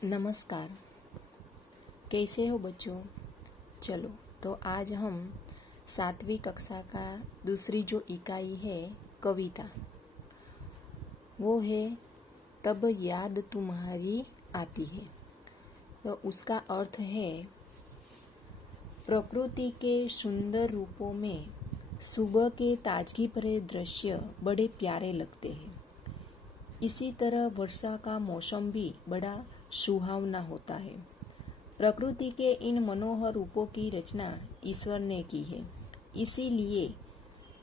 नमस्कार। कैसे हो बच्चों? चलो, तो आज हम 7वीं कक्षा का दूसरी जो इकाई है कविता, वो है तब याद तुम्हारी आती है। तो उसका अर्थ है, प्रकृति के सुंदर रूपों में सुबह के ताजगी भरे दृश्य बड़े प्यारे लगते हैं। इसी तरह वर्षा का मौसम भी बड़ा सुहावना होता है। प्रकृति के इन मनोहर रूपों की रचना ईश्वर ने की है, इसीलिए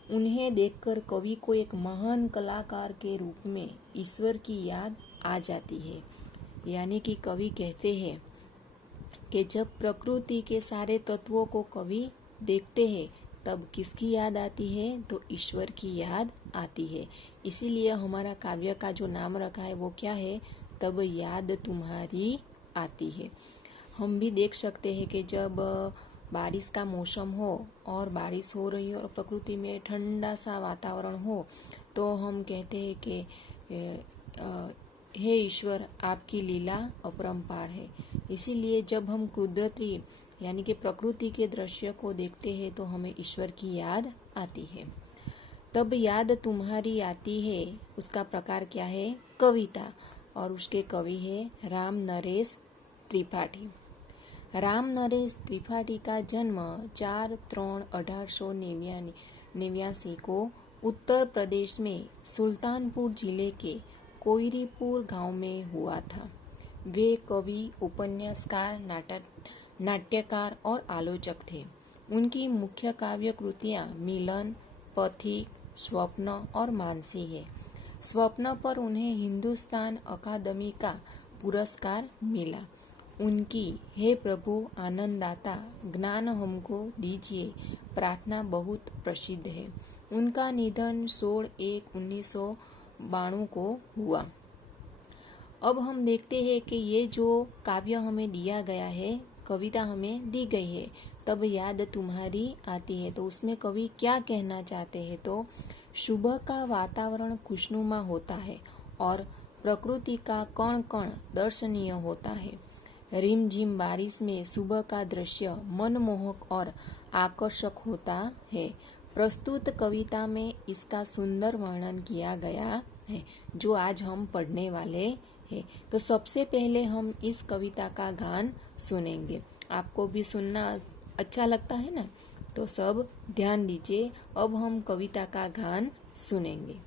उन्हें देखकर कवि को एक महान कलाकार के रूप में ईश्वर की याद आ जाती है। यानी कि कवि कहते हैं कि जब प्रकृति के सारे तत्वों को कवि देखते हैं तब किसकी याद आती है? तो ईश्वर की याद आती है। इसीलिए हमारा काव्य का जो नाम रखा है वो क्या है? तब याद तुम्हारी आती है। हम भी देख सकते हैं कि जब बारिश का मौसम हो और बारिश हो रही हो और प्रकृति में ठंडा सा वातावरण हो, तो हम कहते हैं कि हे ईश्वर, आपकी लीला अपरंपार है। इसीलिए जब हम कुदरती यानी कि प्रकृति के दृश्य को देखते हैं तो हमें ईश्वर की याद आती है। तब याद तुम्हारी आती है, उसका प्रकार क्या है? कविता। और उसके कवि है राम नरेश त्रिपाठी। राम नरेश त्रिपाठी का जन्म 4/3/1889 को उत्तर प्रदेश में सुल्तानपुर जिले के कोयरीपुर गांव में हुआ था। वे कवि, उपन्यासकार, नाट्यकार और आलोचक थे। उनकी मुख्य काव्य कृतियां मिलन, पथिक, स्वप्न और मानसी है। स्वप्न पर उन्हें हिंदुस्तान अकादमी का पुरस्कार मिला। उनकी हे प्रभु आनंददाता ज्ञान हमको दीजिए प्रार्थना बहुत प्रसिद्ध है। उनका निधन 16/1/1992 को हुआ। अब हम देखते हैं कि ये जो काव्य हमें दिया गया है, कविता हमें दी गई है, तब याद तुम्हारी आती है। तो उसमें कवि क्या कहना चाहते हैं? तो सुबह का वातावरण खुशनुमा होता है और प्रकृति का कण कण दर्शनीय होता है। रिमझिम बारिश में सुबह का दृश्य मनमोहक और आकर्षक होता है। प्रस्तुत कविता में इसका सुंदर वर्णन किया गया है, जो आज हम पढ़ने वाले हैं। तो सबसे पहले हम इस कविता का गान सुनेंगे। आपको भी सुनना अच्छा लगता है ना? तो सब ध्यान दीजिए। अब हम कविता का गान सुनेंगे।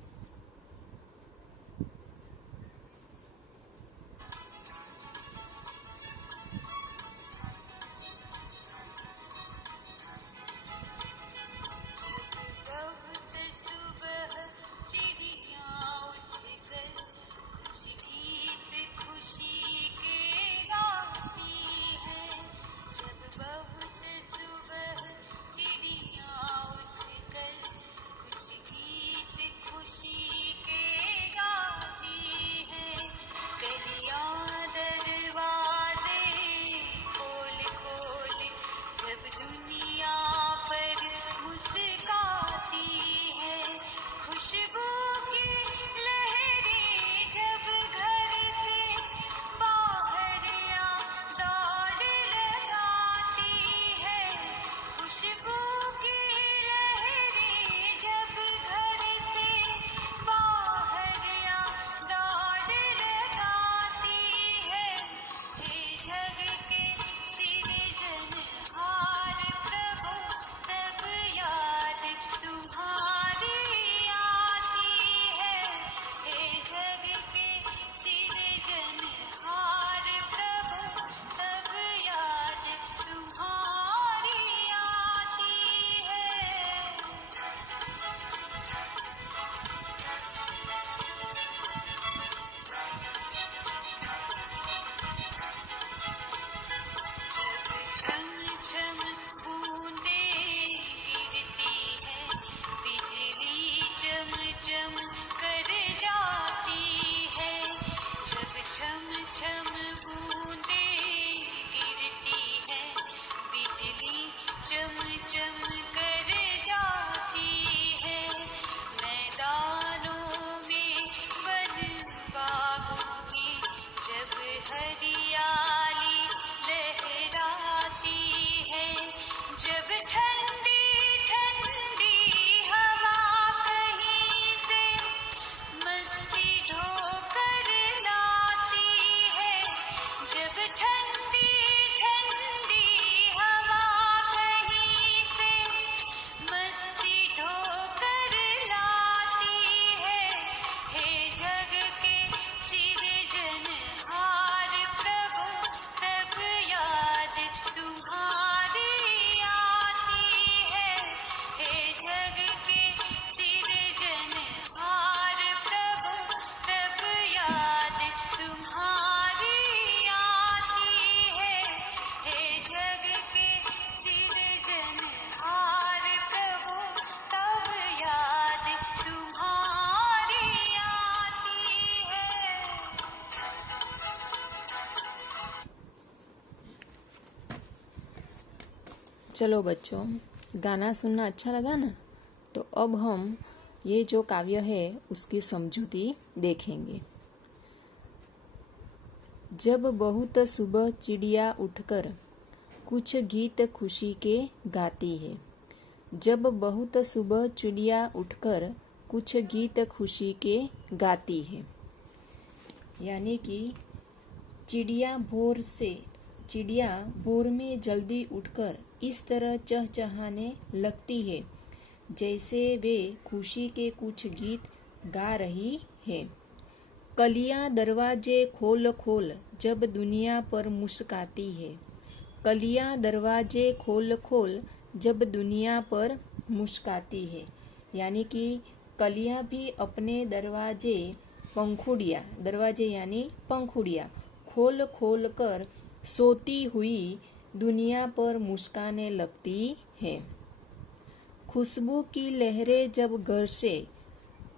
चिड़िया उठ कर कुछ गीत खुशी चलो बच्चों, गाना सुनना अच्छा लगा ना? तो अब हम ये जो काव्य है उसकी समझूती देखेंगे। जब बहुत सुबह चिड़िया उठकर कुछ गीत खुशी के गाती है। जब बहुत सुबह चिड़िया उठकर कुछ गीत खुशी के गाती है, यानी कि चिड़िया भोर में जल्दी उठकर इस तरह चहचहाने लगती है जैसे वे खुशी के कुछ गीत गा रही है। कलियां दरवाजे खोल खोल जब दुनिया पर मुस्काती है। कलियां दरवाजे खोल खोल जब दुनिया पर मुस्काती है, यानी कि कलियां भी अपने दरवाजे यानी पंखुड़ियां खोल खोल कर सोती हुई दुनिया पर मुस्काने लगती है। खुशबू की लहरें जब घर से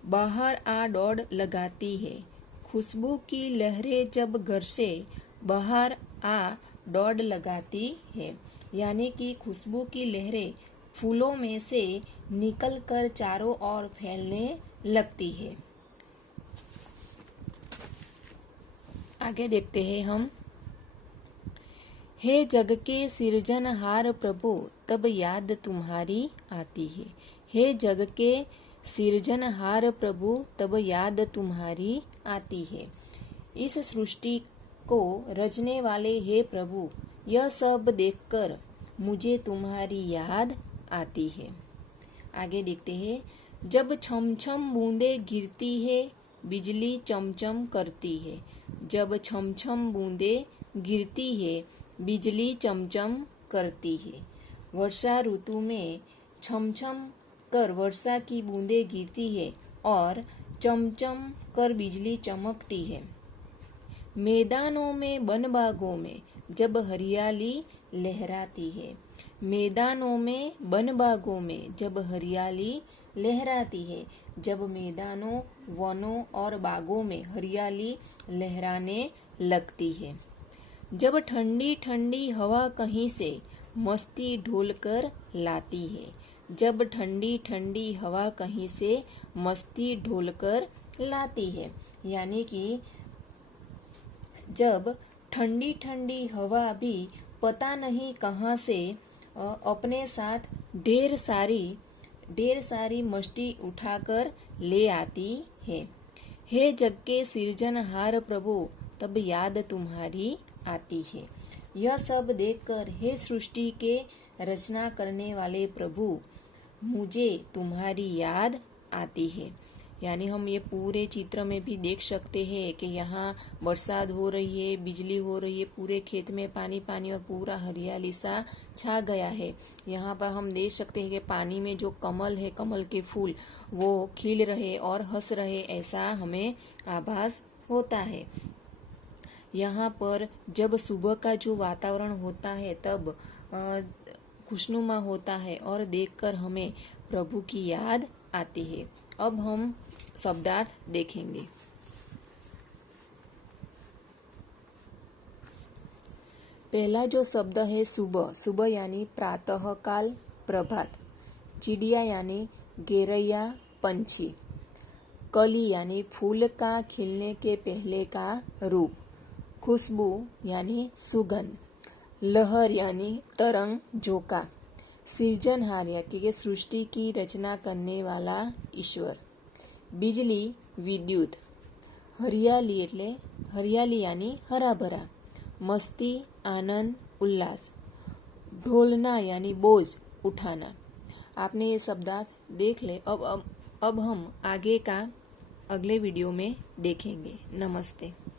बाहर आ दौड़ लगाती है। खुशबू की लहरें जब घर से बाहर आ दौड़ लगाती है, यानी कि खुशबू की लहरें फूलों में से निकलकर चारों ओर फैलने लगती है। आगे देखते हैं हम। हे जग के सिरजनहार प्रभु, तब याद तुम्हारी आती है। हे जग के सिरजनहार प्रभु, तब याद तुम्हारी आती है। इस सृष्टि को रचने वाले हे प्रभु, यह सब देखकर मुझे तुम्हारी याद आती है। आगे देखते हैं। जब छम छम बूंदे गिरती है, बिजली चमचम करती है। जब छम छम बूंदे गिरती है, बिजली चमचम करती है। वर्षा ऋतु में छम छम कर वर्षा की बूंदें गिरती है और चमचम कर बिजली चमकती है। मैदानों में वन बागों में जब हरियाली लहराती है। मैदानों में वन बागों में जब हरियाली लहराती है। जब मैदानों, वनों और बागों में हरियाली लहराने लगती है। जब ठंडी ठंडी हवा कहीं से मस्ती ढोल कर लाती है। जब ठंडी ठंडी हवा कहीं से मस्ती ढोल कर लाती है, यानी कि जब ठंडी ठंडी हवा भी पता नहीं कहाँ से अपने साथ ढेर सारी मस्ती उठाकर ले आती है। हे जग के सिरजनहार प्रभु, तब याद तुम्हारी आती है। यह सब देखकर हे सृष्टि के रचना करने वाले प्रभु, मुझे तुम्हारी याद आती है। यानी हम ये पूरे चित्र में भी देख सकते हैं कि यहाँ बरसात हो रही है, बिजली हो रही है, पूरे खेत में पानी पानी और पूरा हरियाली सा छा गया है। यहाँ पर हम देख सकते हैं कि पानी में जो कमल है, कमल के फूल वो खिल रहे और हंस रहे, ऐसा हमें आभास होता है। यहाँ पर जब सुबह का जो वातावरण होता है तब खुशनुमा होता है और देखकर हमें प्रभु की याद आती है। अब हम शब्दार्थ देखेंगे। पहला जो शब्द है सुबह, सुबह यानी प्रातः काल, प्रभात। चिड़िया यानी गैरैया, पंछी। कली यानी फूल का खिलने के पहले का रूप। खुशबू यानी सुगंध। लहर यानी तरंग, झोंका। सृजनहार यानी सृष्टि की रचना करने वाला ईश्वर। बिजली, विद्युत। हरियाली એટલે हरियाली यानी हरा भरा। मस्ती, आनंद, उल्लास। ढोलना यानी बोझ, उठाना। आपने ये शब्दार्थ देख ले। अब हम आगे का अगले वीडियो में देखेंगे। नमस्ते।